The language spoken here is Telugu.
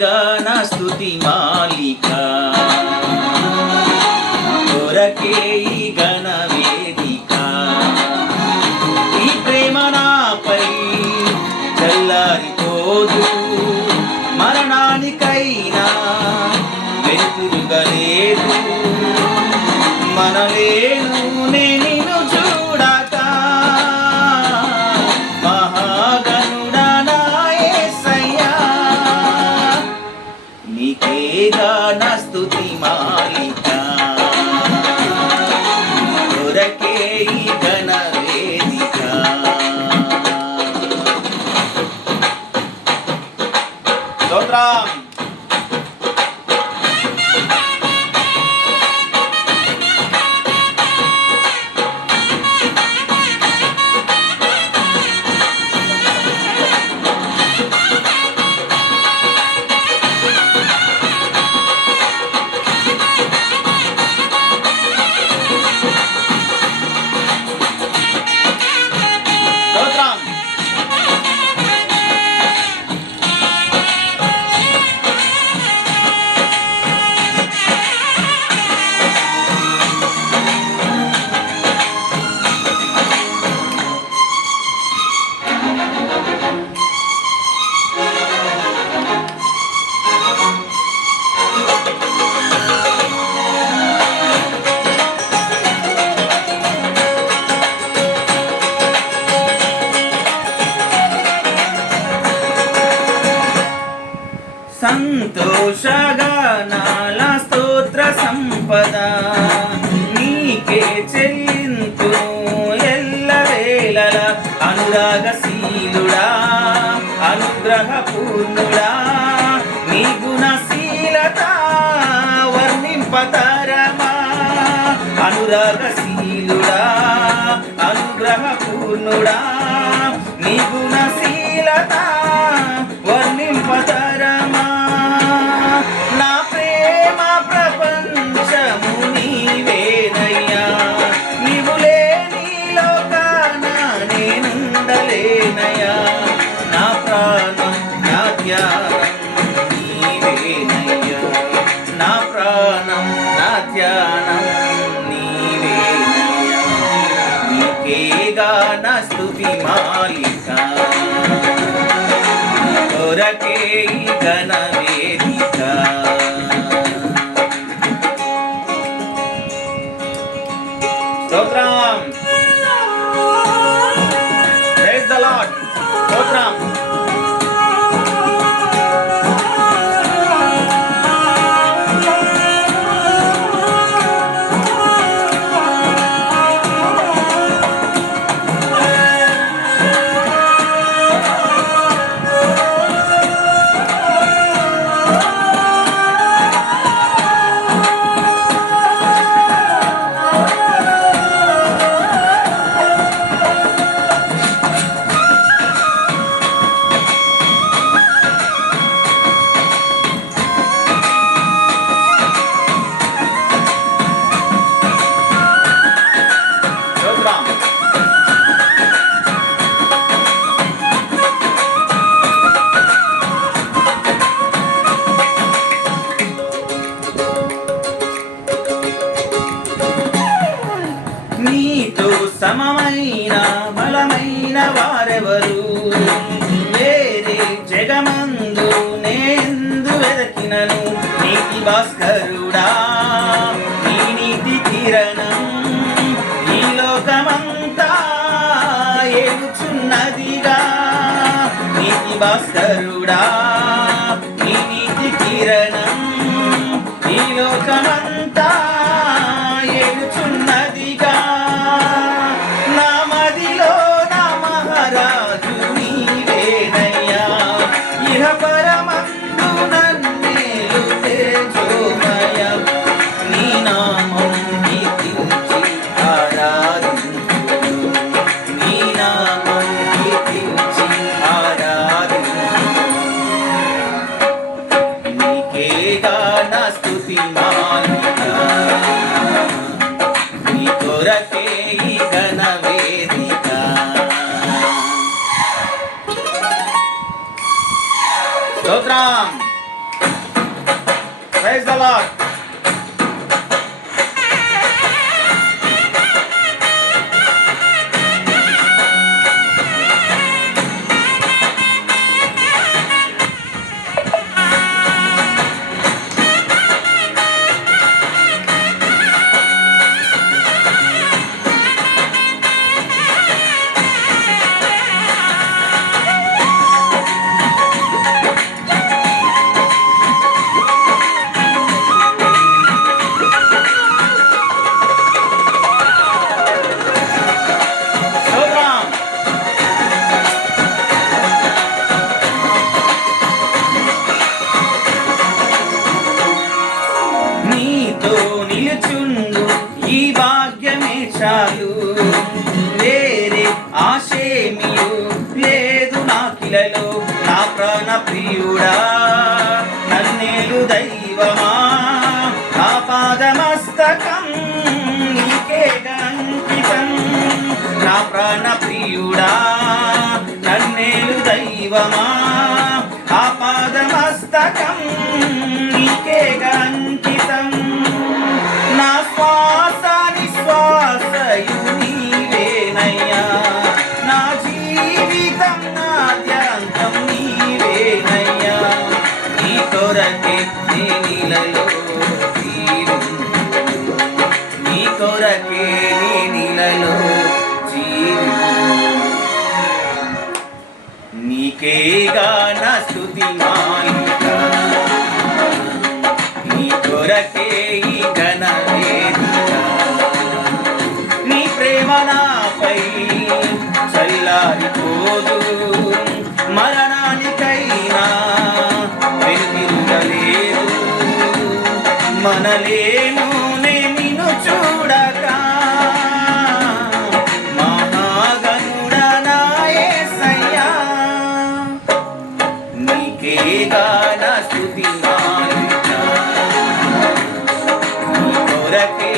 గాన స్తుతి మాలిక కొరకే ఈ గణ వేదిక ఈ ప్రేమ నాపై చల్లారిపోదు మరణానికైనా వెతురుగలేదు మనలేను నేను చూడక మహాగణుడా నా యేసయ్యా నీకే గాన స్తుతి మాలిక కొరకే ఈ గణ వేదిక స్తోత్రం సంతోషగానాల స్తోత్ర సంపద నీకే చెల్లింతు ఎల్లవేళల అనురాగశీలుడా అనుగ్రహపూర్ణుడా నీ గుణశీలత వర్ణింపతరమా అనురాగశీలుడా అనుగ్రహపూర్ణుడా నీ గుణశీలత వర్ణింపతరమా నా ప్రేమ ప్రపంచము నీవేనయ్యా నీవు లేని లోకాన నేనుండలేనయ్యా నా ప్రాణం నా ధ్యానం నీవేనయ్యా నా ప్రాణం నా ధ్యానం నీవేనయ్యా నీకే గాన స్తుతి మాలిక కొరకే ఈ గణ వేదిక స్తోత్రం ప్రైజ్ ద లార్డ్ స్తోత్రం నీతో సమమైన బలమైన వారెవరు వేరే జగమందు నేందు వెదకినను నీతి భాస్కరుడా నీ నీతి కిరణం ఈ లోకమంతా ఏలుచున్నదిగా నీతి భాస్కరుడా నీ నీతి కిరణం ఈ లోకమంతా ఏలుచున్నదిగా నా మదిలో నా మహారాజు నీవేనయ్యా ఇహ పరమందు నన్నేలు తేజోమయ నీ నామం కీర్తించి ఆరాధించును నీ నామం కీర్తించి ఆరాధించును నీకే గాన స్తుతి మాలిక నీ కొరకే ఈ గణ వేదిక స్తోత్రం ప్రైజ్ ది లార్డ్. ఈ భాగ్యమే చాలు, వేరే ఆశేమియు లేదు నాకిలలో. నా ప్రాణ ప్రియుడా నన్నేలు దైవమా, నా పాదమస్తకం నీకేగా అంకితం. నా ప్రాణ ప్రియుడా నన్నేలు దైవమా, నా పాదమస్తకం నీకేగా అంకితం. నా శ్వాస నిశ్వాసయు నీవేనయ్యా, నా జీవితం నాద్యంతం నీవేనయ్యా. నీ కొరకే నేనిలలో జీవింతును, నీ కొరకే నేనిలలో జీవింతును. నీకేగా నా స్తుతి మాలిక, నీ కొరకే ఈ ఘన వేదిక. నీ ప్రేమ నాపై చల్లారిపోదు, మరణానికైనా వెనుతిరుగలేదు. మనలేను నిన్ను చూడక, మహాగణుడా నా యేసయ్యా. నీకేగా నా స్తుతి మాలిక, నీ కొరకే